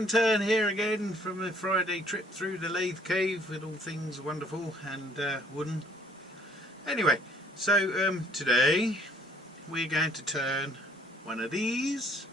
and Turn here again from a Friday trip through the lathe cave with all things wonderful and wooden. Anyway, so today we're going to turn one of these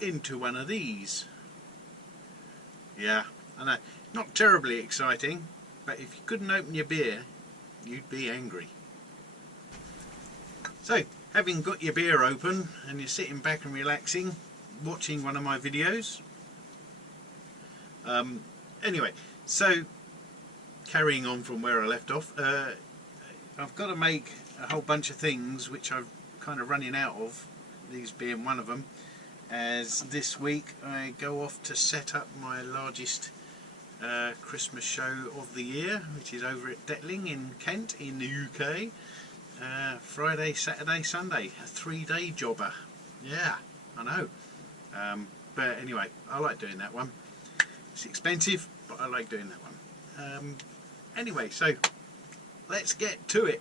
into one of these. Yeah, I know, not terribly exciting, but if you couldn't open your beer, you'd be angry. So, having got your beer open and you're sitting back and relaxing, watching one of my videos. Anyway, so carrying on from where I left off, I've got to make a whole bunch of things which I'm kind of running out of, these being one of them, as this week I go off to set up my largest Christmas show of the year, which is over at Detling in Kent in the UK. Friday, Saturday, Sunday, a 3-day jobber. Yeah, I know. But anyway, I like doing that one. It's expensive, but I like doing that one. Anyway, so let's get to it.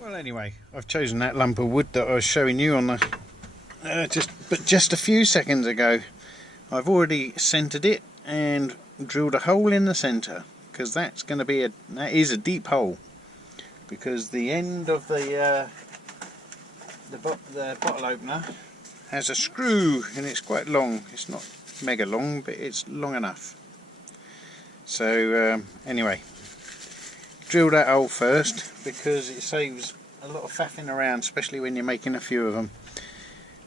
Well, anyway, I've chosen that lump of wood that I was showing you on the just a few seconds ago. I've already centered it and drilled a hole in the center, because that's going to be that is a deep hole, because the end of the bottle opener has a screw and it's quite long. It's not mega long, but it's long enough. So anyway, drill that hole first because it saves a lot of faffing around, especially when you're making a few of them.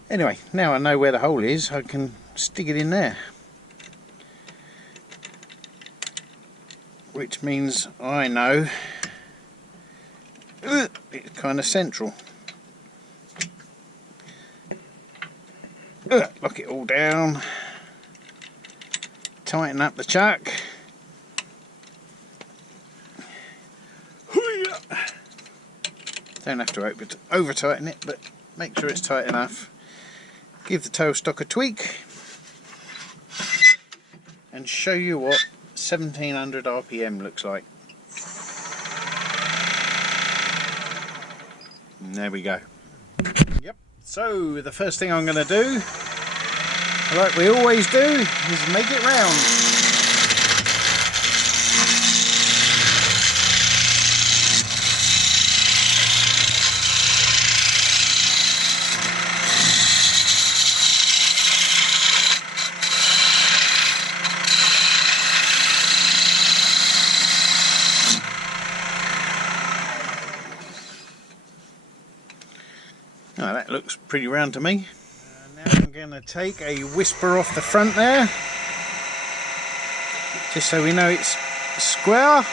Anyway, now I know where the hole is, I can stick it in there, which means I know it's kind of central. Lock it all down, tighten up the chuck. Don't have to over tighten it, but make sure it's tight enough. Give the tailstock a tweak and show you what 1700 RPM looks like. And there we go. Yep. So the first thing I'm going to do, like we always do, is make it round. Oh, that looks pretty round to me. Now I'm going to take a whisper off the front there, just so we know it's square.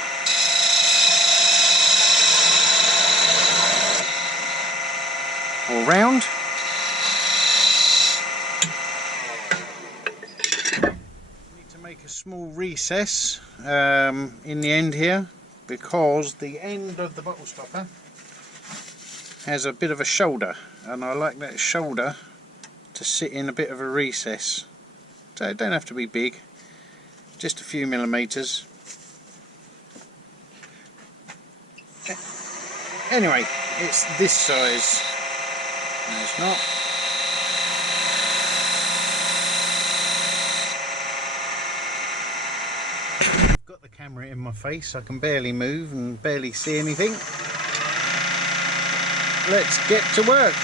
Or round. Need to make a small recess in the end here, because the end of the bottle stopper has a bit of a shoulder, and I like that shoulder to sit in a bit of a recess. So it don't have to be big, just a few millimeters. Anyway, it's this size. No, it's not. I've got the camera in my face, I can barely move and barely see anything. Let's get to work.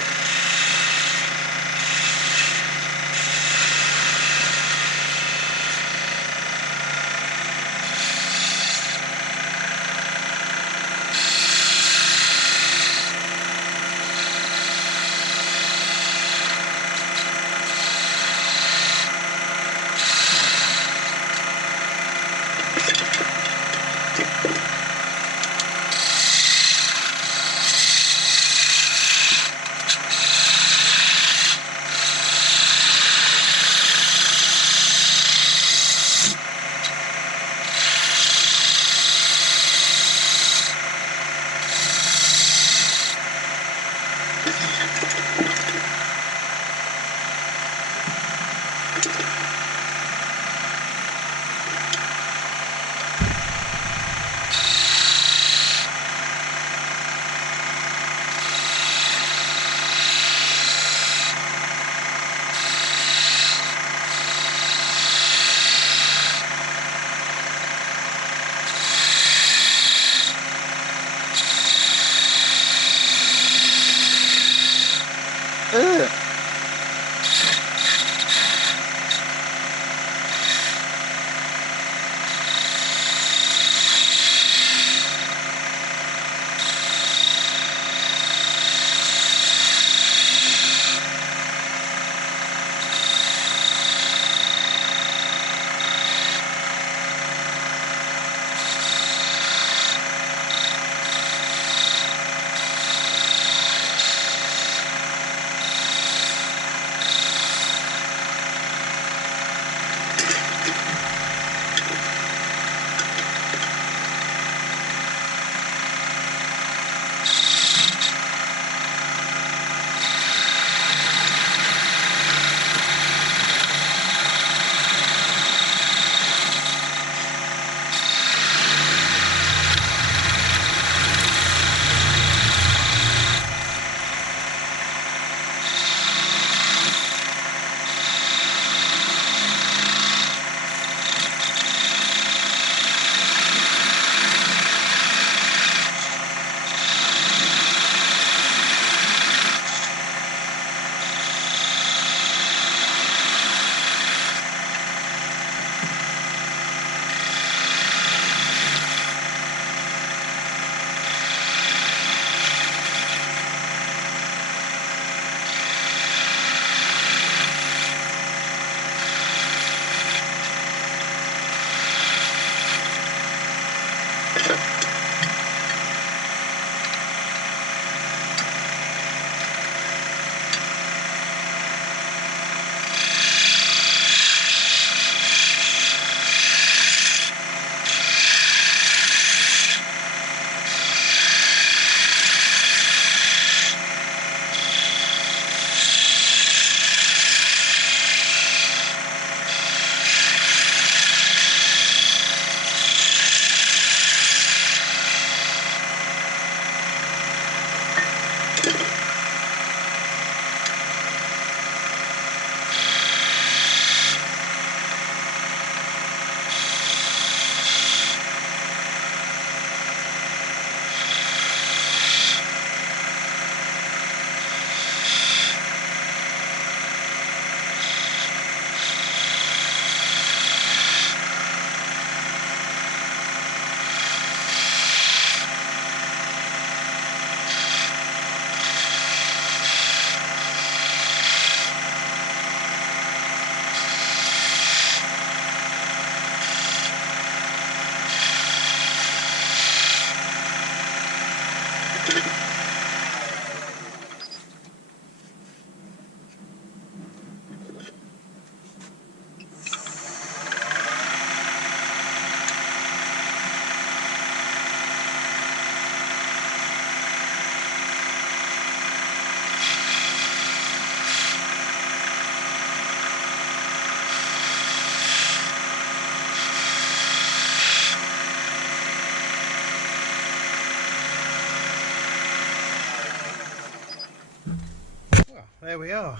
There we are.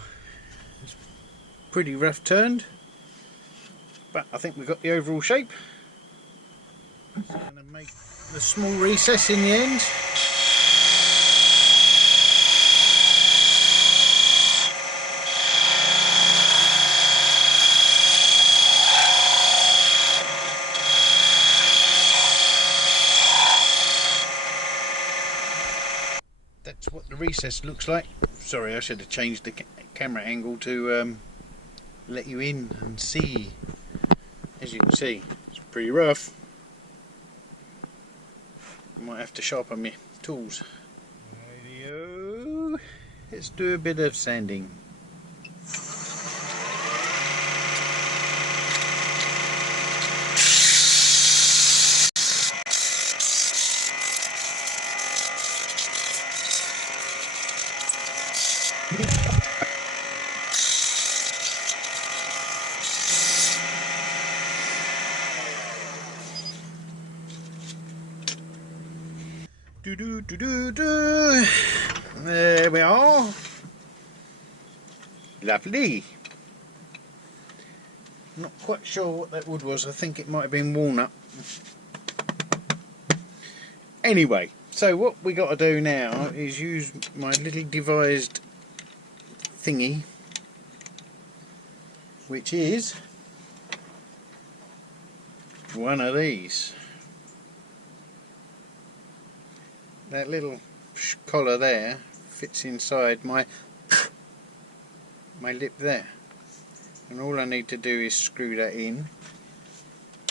It's pretty rough turned, but I think we've got the overall shape. So I'm going to make the small recess in the end. That's what the recess looks like. Sorry, I should have changed the camera angle to let you in and see. As you can see, it's pretty rough. I might have to sharpen my tools. Radio. Let's do a bit of sanding. There we are. Lovely. Not quite sure what that wood was. I think it might have been walnut. Anyway, so what we got to do now is use my little devised thingy, which is one of these. That little collar there fits inside my lip there, and all I need to do is screw that in,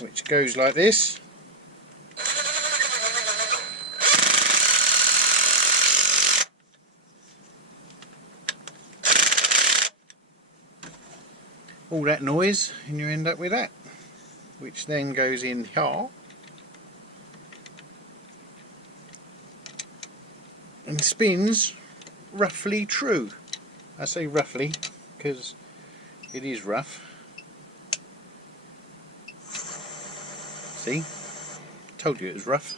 which goes like this. All that noise, and you end up with that, which then goes in here and spins roughly true. I say roughly because it is rough. See? Told you it was rough.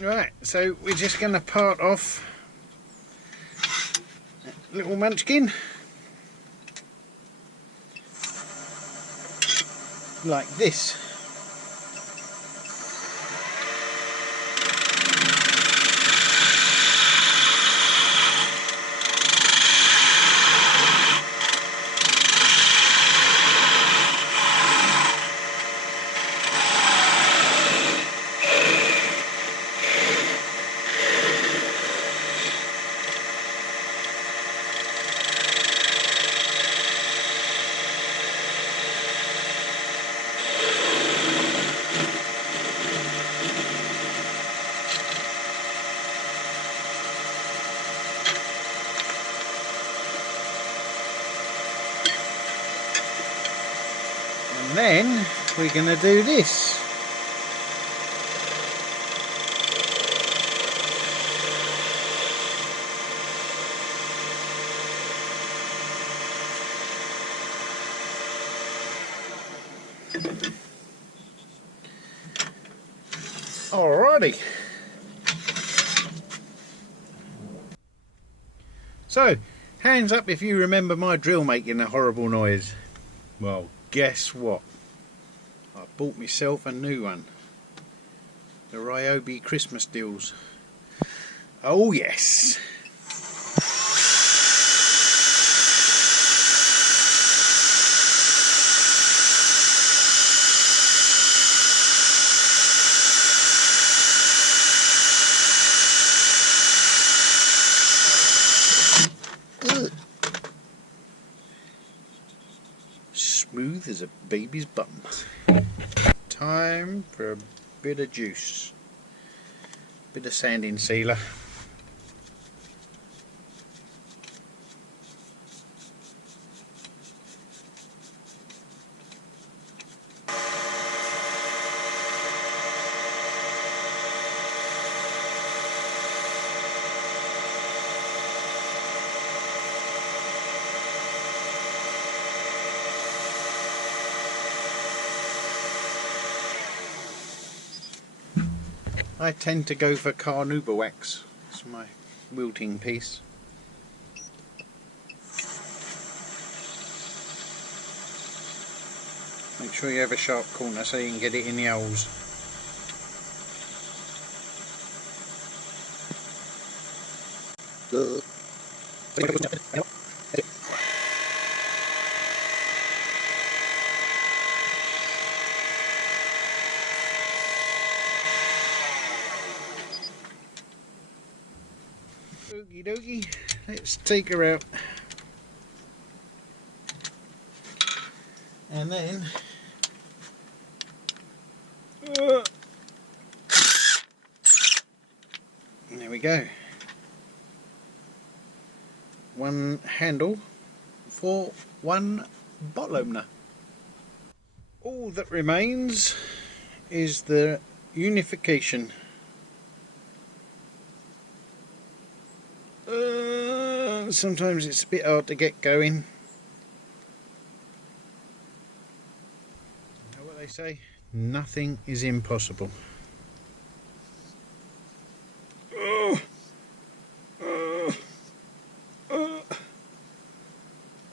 Right, so we're just going to part off that little munchkin like this. then we're going to do this. Alrighty. So, hands up if you remember my drill making a horrible noise. Well, guess what? I bought myself a new one. The Ryobi Christmas deals. Oh yes! Smooth as a baby's bum. Time for a bit of juice. Bit of sanding sealer. I tend to go for carnauba wax. It's my wilting piece. Make sure you have a sharp corner so you can get it in the holes. Okie dokie, let's take her out. And then there we go. One handle for one bottle opener. All that remains is the unification. Sometimes it's a bit hard to get going. You know what they say? Nothing is impossible.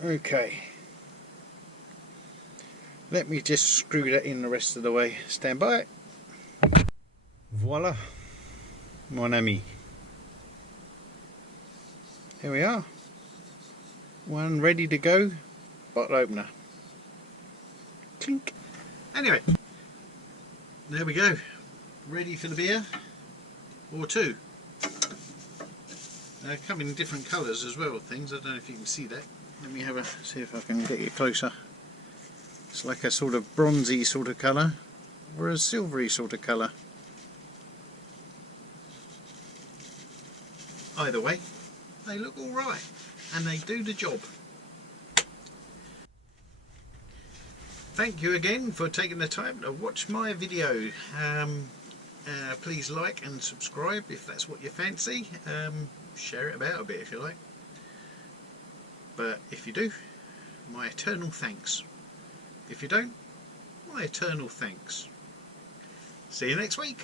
Okay. Let me just screw that in the rest of the way. Stand by. Voila, mon ami. Here we are. One ready to go. Bottle opener. Clink. Anyway, there we go. Ready for the beer. Or two. They come in different colours as well, things. I don't know if you can see that. Let me have a see if I can get it closer. It's like a sort of bronzy sort of colour or a silvery sort of colour. Either way, they look alright and they do the job. Thank you again for taking the time to watch my video. Please like and subscribe if that's what you fancy. Share it about a bit if you like. But if you do, my eternal thanks. If you don't, my eternal thanks. See you next week.